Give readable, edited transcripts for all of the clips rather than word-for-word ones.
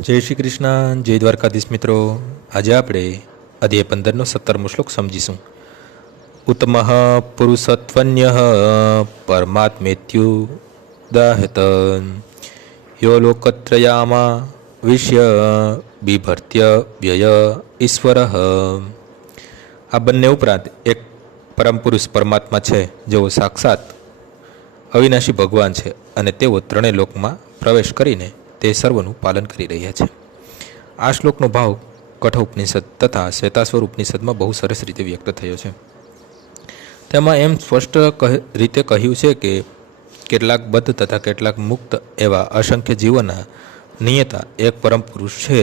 જય શ્રી કૃષ્ણ, જય દ્વારકાધીશ મિત્રો. આજે આપણે અધ્યાય 15નો 17મો શ્લોક સમજીશું. ઉત્તમઃ પુરુષત્વન્ય પરમાત્મેત્યુદાહત યો લોકત્રયામાં વિશ્ય બિભર્ત્ય વ્યય ઈશ્વર. આ બંને ઉપરાંત એક પરમ પુરુષ પરમાત્મા છે, જેઓ સાક્ષાત અવિનાશી ભગવાન છે અને તેઓ ત્રણેય લોકમાં પ્રવેશ કરીને તે સર્વનું પાલન કરી રહ્યા છે. આ શ્લોકનો ભાવ કઠોપનિષદ તથા શ્વેતાશ્વર ઉપનિષદમાં બહુ સરસ રીતે વ્યક્ત થયો છે. તેમાં એમ સ્પષ્ટ રીતે કહ્યું છે કે કેટલાક બદ્ધ તથા કેટલાક મુક્ત એવા અસંખ્ય જીવોના નિયતા એક પરમ પુરુષ છે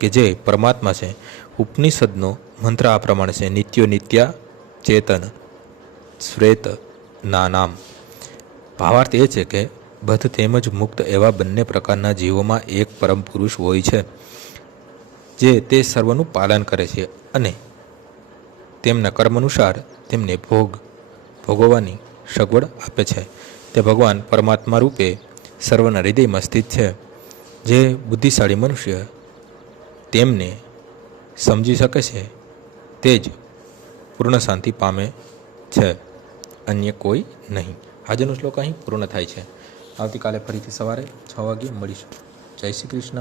કે જે પરમાત્મા છે. ઉપનિષદનો મંત્ર આ પ્રમાણે છે: નિત્યો નિત્યા ચેતન શ્વેત નાનામ. ભાવાર્થ એ છે કે બદ્ધ તેમજ મુક્ત એવા બંને પ્રકારના જીવોમાં એક પરમ પુરુષ હોય છે, જે તે સર્વનું પાલન કરે છે અને તેમના કર્મ અનુસાર તેમને ભોગવવાની સગવડ આપે છે. તે ભગવાન પરમાત્મા રૂપે સર્વના હૃદયમાં સ્થિત છે. જે બુદ્ધિશાળી મનુષ્ય તેમને સમજી શકે છે તે જ પૂર્ણ શાંતિ પામે છે, અન્ય કોઈ નહીં. આજનો શ્લોક અહીં પૂર્ણ થાય છે. આવતીકાલે ફરીથી સવારે 6 વાગ્યે મળીશું. જય શ્રી કૃષ્ણ.